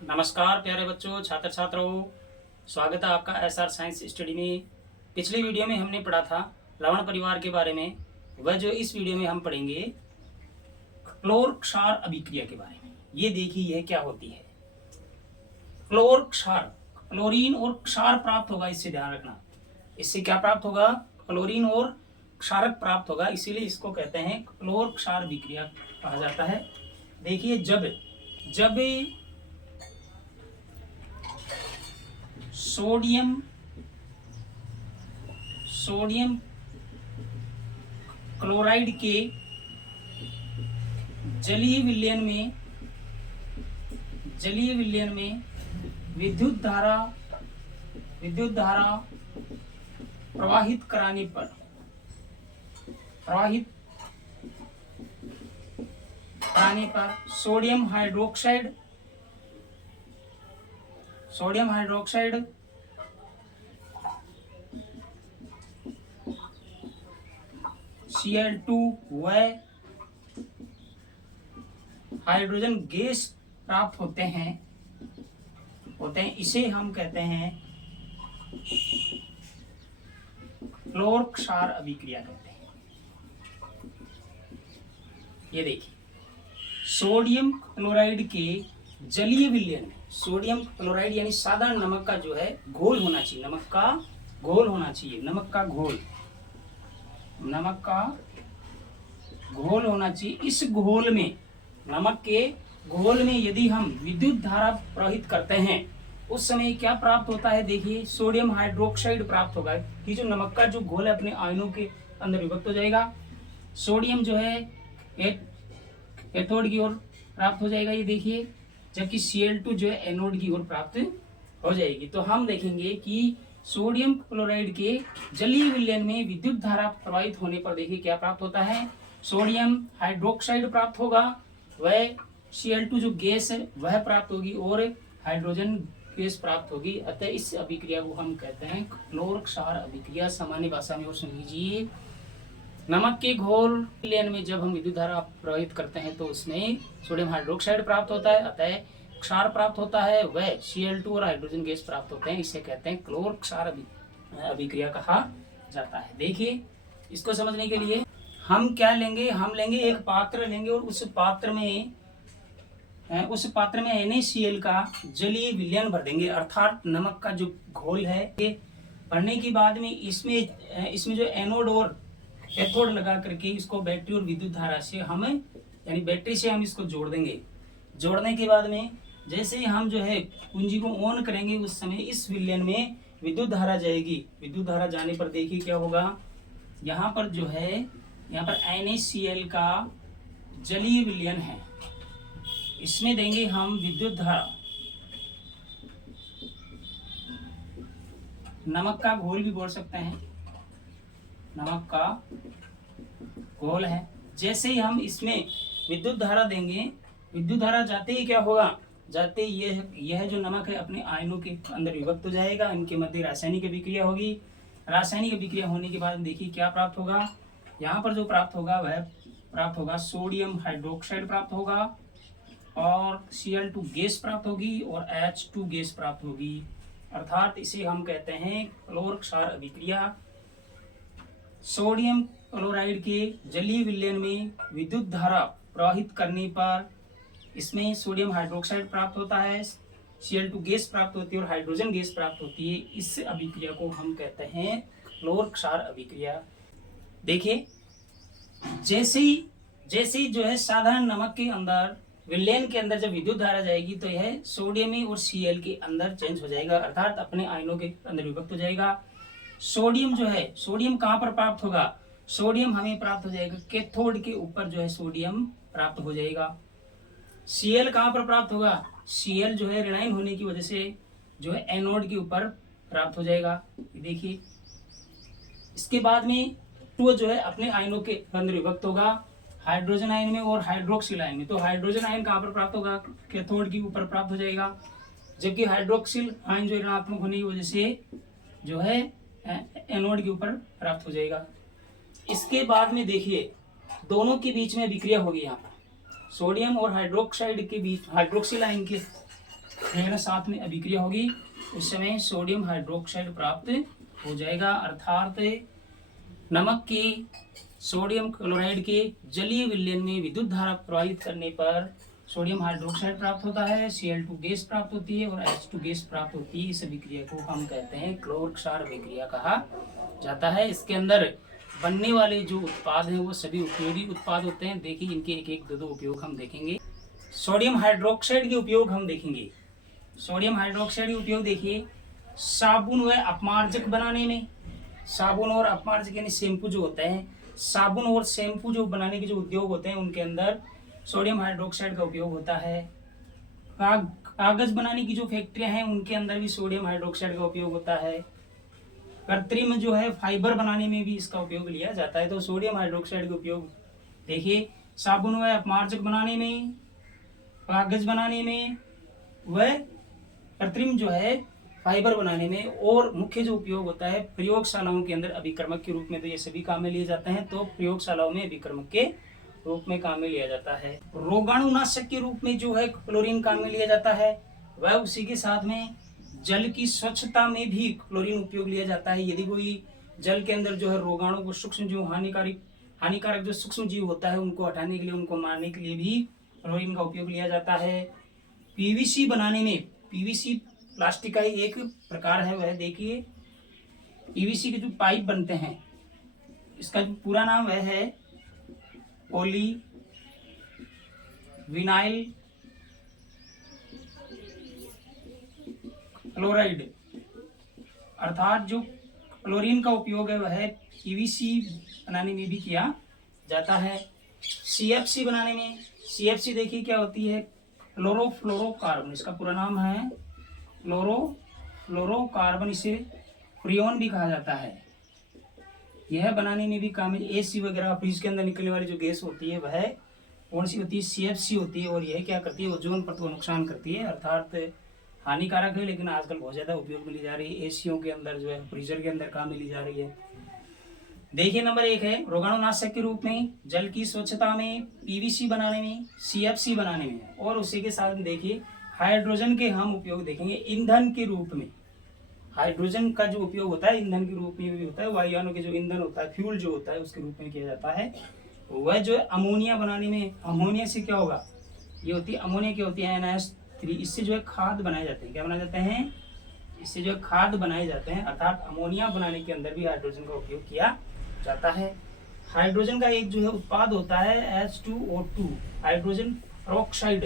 नमस्कार प्यारे बच्चों, छात्र छात्राओं, स्वागत है आपका एसआर साइंस स्टडी में। पिछली वीडियो में हमने पढ़ा था लवण परिवार के बारे में। वह जो इस वीडियो में हम पढ़ेंगे क्लोर क्षार अभिक्रिया के बारे में। ये देखिए यह क्या होती है। क्लोर क्षार, क्लोरीन और क्षार प्राप्त होगा, इससे ध्यान रखना। इससे क्या प्राप्त होगा? क्लोरीन और क्षारक प्राप्त होगा, इसीलिए इसको कहते हैं क्लोर क्षार अभिक्रिया कहा जाता है। देखिए जब सोडियम क्लोराइड के जलीय विलयन में विद्युत धारा प्रवाहित कराने पर सोडियम हाइड्रोक्साइड Cl2 व हाइड्रोजन गैस प्राप्त होते हैं। इसे हम कहते हैं क्लोर क्षार अभिक्रिया कहते हैं। ये देखिए सोडियम क्लोराइड के जलीय विलयन में, सोडियम क्लोराइड यानी साधारण नमक का जो है घोल होना चाहिए, नमक का घोल होना चाहिए। इस घोल में, नमक के घोल में यदि हम विद्युत धारा प्रवाहित करते हैं उस समय क्या प्राप्त होता है? देखिए सोडियम हाइड्रोक्साइड प्राप्त होगा। ये जो नमक का जो घोल है अपने आयनों के अंदर विभक्त हो जाएगा। सोडियम जो है एथोड की ओर प्राप्त हो जाएगा, ये देखिए, जबकि Cl2 जो है एनोड की ओर प्राप्त हो जाएगी। तो हम देखेंगे कि सोडियम क्लोराइड के जलीय विलयन में विद्युत धारा प्रवाहित होने पर देखिए क्या प्राप्त होता है? सोडियम हाइड्रोक्साइड प्राप्त होगा, वह Cl2 जो गैस है वह प्राप्त होगी और हाइड्रोजन गैस प्राप्त होगी। अतः इस अभिक्रिया को हम कहते हैं क्लोर क्षार अभिक्रिया। सामान्य भाषा में और सुन लीजिए, नमक के घोल विलयन में जब हम विद्युत धारा प्रवाहित करते हैं तो उसमें सोडियम हाइड्रोक्साइड प्राप्त होता है, अतः क्षार प्राप्त होता है, वह Cl2 और हाइड्रोजन गैस प्राप्त होते हैं। इसे कहते हैं क्लोर क्षार अभिक्रिया कहा जाता है। देखिए इसको समझने के लिए हम क्या लेंगे? हम लेंगे एक पात्र लेंगे और उस पात्र में NaCl का जलीय विलयन भर देंगे, अर्थात नमक का जो घोल है। ये भरने के बाद में इसमें जो एनोड और एथोड लगा करके इसको बैटरी और विद्युत धारा से यानी बैटरी से हम इसको जोड़ देंगे। जोड़ने के बाद में जैसे ही हम जो है कुंजी को ऑन करेंगे उस समय इस विलयन में विद्युत धारा जाएगी। विद्युत धारा जाने पर देखिए क्या होगा, यहाँ पर NaCl का जलीय विलयन है, इसमें देंगे हम विद्युत धारा। नमक का घोल भी बोल सकते हैं, नमक का घोल है। जैसे ही हम इसमें विद्युत धारा देंगे, विद्युत धारा जाते ही क्या होगा? जाते ही यह जो नमक है अपने आयनों के अंदर विभक्त हो जाएगा, इनके मध्य रासायनिक अभिक्रिया होगी। रासायनिक अभिक्रिया होने के बाद देखिए क्या प्राप्त होगा? यहाँ पर जो प्राप्त होगा वह प्राप्त होगा सोडियम हाइड्रोक्साइड प्राप्त होगा और Cl2 गैस प्राप्त होगी और H2 गैस प्राप्त होगी, अर्थात इसे हम कहते हैं क्लोर क्षार अभिक्रिया। सोडियम क्लोराइड के जलीय विलयन में विद्युत धारा प्रवाहित करने पर इसमें सोडियम हाइड्रोक्साइड प्राप्त होता है, Cl2 गैस प्राप्त होती है और हाइड्रोजन गैस प्राप्त होती है। इस अभिक्रिया को हम कहते हैं क्लोर क्षार अभिक्रिया। देखिए जैसे ही जो है साधारण नमक के अंदर विलयन के अंदर जब विद्युत धारा जाएगी तो यह सोडियम और Cl के अंदर चेंज हो जाएगा, अर्थात अपने आयनों के अंदर विभक्त हो जाएगा। सोडियम जो है, सोडियम कहाँ पर प्राप्त होगा? सोडियम हमें प्राप्त हो जाएगा कैथोड के ऊपर जो है सोडियम प्राप्त हो जाएगा। Cl कहाँ पर प्राप्त होगा? Cl जो है ऋणायन होने की वजह से जो है एनोड के ऊपर प्राप्त हो जाएगा। देखिए इसके बाद में 2 जो है अपने आयनों के अंदर विभक्त होगा, हाइड्रोजन आयन में और हाइड्रोक्सिल आयन में। तो हाइड्रोजन आयन कहाँ पर प्राप्त होगा? कैथोड के ऊपर प्राप्त हो जाएगा, जबकि हाइड्रोक्सिल आयन जो ऋणात्मक होने की वजह से जो है एनोड के ऊपर प्राप्त हो जाएगा। इसके बाद में देखिए दोनों के बीच में विक्रिया होगी। यहाँ पर सोडियम और हाइड्रोक्साइड के बीच, हाइड्रोक्सिल आयन के फिर साथ में अभिक्रिया होगी, उस समय सोडियम हाइड्रोक्साइड प्राप्त हो जाएगा। अर्थात नमक के सोडियम क्लोराइड के जलीय विलयन में विद्युत धारा प्रवाहित करने पर सोडियम हाइड्रोक्साइड प्राप्त होता है, Cl2 गैस प्राप्त होती है और H2 गैस प्राप्त होती है। इस अभिक्रिया को हम कहते हैं क्लोर क्षार अभिक्रिया कहा जाता है। इसके अंदर बनने वाले जो उत्पाद हैं वो सभी उपयोगी उत्पाद होते हैं। देखिए इनके एक एक दो उपयोग हम देखेंगे। सोडियम हाइड्रोक्साइड के उपयोग हम देखेंगे। सोडियम हाइड्रोक्साइड के उपयोग देखिए, साबुन व अपमार्जक बनाने में, साबुन और अपमार्जक यानी शैम्पू जो होते हैं, साबुन और शैम्पू जो बनाने के जो उद्योग होते हैं उनके अंदर सोडियम हाइड्रोक्साइड का उपयोग होता है। कागज बनाने की जो फैक्ट्रियां हैं उनके अंदर भी सोडियम हाइड्रोक्साइड का उपयोग होता है। कृत्रिम जो है फाइबर बनाने में भी इसका उपयोग लिया जाता है। तो सोडियम हाइड्रोक्साइड का उपयोग देखिए, साबुन व अपमार्जक बनाने में, कागज बनाने में व कृत्रिम जो है फाइबर बनाने में, और मुख्य जो उपयोग होता है प्रयोगशालाओं के अंदर अभिक्रमक के रूप में। तो ये सभी काम में लिए जाते हैं। तो प्रयोगशालाओं में अभिक्रमक के रूप में काम में लिया जाता है। रोगाणुनाशक के रूप में जो है क्लोरीन काम में लिया जाता है। वह उसी के साथ में जल की स्वच्छता में भी क्लोरीन उपयोग लिया जाता है। यदि कोई जल के अंदर जो है रोगाणु को, सूक्ष्म जीव, हानिकारक जो सूक्ष्म जीव होता है उनको हटाने के लिए, उनको मारने के लिए भी क्लोरीन का उपयोग लिया जाता है। पीवीसी बनाने में, पीवीसी प्लास्टिक का ही एक प्रकार है। वह देखिए, पीवीसी के जो पाइप बनते हैं, इसका जो पूरा नाम वह है पॉली विनाइल क्लोराइड। अर्थात जो क्लोरीन का उपयोग है वह पीवीसी बनाने में भी किया जाता है। सीएफसी बनाने में, सीएफसी देखिए क्या होती है, क्लोरोफ्लोरोकार्बन, इसका पूरा नाम है क्लोरोफ्लोरोकार्बन, इसे फ्रियोन भी कहा जाता है। यह बनाने में भी काम है। एसी वगैरह, फ्रिज के अंदर निकलने वाली जो गैस होती है वह कौन सी होती है, सीएफसी होती है। और यह क्या करती है, ओजोन परत को नुकसान करती है, अर्थात हानिकारक है, लेकिन आजकल बहुत ज़्यादा उपयोग में ली जा रही है। एसीओ के अंदर जो है, फ्रीजर के अंदर काम में ली जा रही है। देखिए नंबर 1 है रोगाणुनाशक के रूप में, जल की स्वच्छता में, पीवीसी बनाने में, सीएफसी बनाने में, और उसी के साथ देखिए हाइड्रोजन के हम उपयोग देखेंगे ईंधन के रूप में। हाइड्रोजन का जो उपयोग होता है ईंधन के रूप में भी होता है। वायुयानों के जो ईंधन होता है, फ्यूल जो होता है, उसके रूप में किया जाता है। वह जो है अमोनिया बनाने में, अमोनिया से क्या होगा, ये होती है अमोनिया, क्या होती है NH3, इससे जो है खाद बनाए जाते हैं। क्या बनाए जाते हैं, इससे जो है खाद बनाए जाते हैं। अर्थात अमोनिया बनाने के अंदर भी हाइड्रोजन का उपयोग किया जाता है। हाइड्रोजन का एक जो है उत्पाद होता है H2O2, हाइड्रोजन पेरोक्साइड।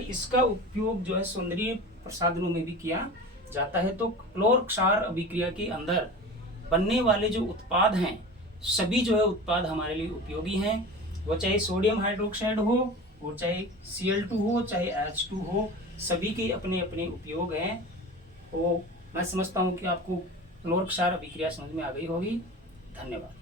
इसका उपयोग जो है सौंदर्य प्रसाधनों में भी किया जाता है। तो क्लोर क्षार अभिक्रिया के अंदर बनने वाले जो उत्पाद हैं, सभी जो है उत्पाद हमारे लिए उपयोगी हैं। वो चाहे सोडियम हाइड्रोक्साइड हो, और चाहे Cl2 हो, चाहे H2 हो, सभी के अपने अपने उपयोग हैं। तो मैं समझता हूँ कि आपको क्लोर क्षार अभिक्रिया समझ में आ गई होगी। धन्यवाद।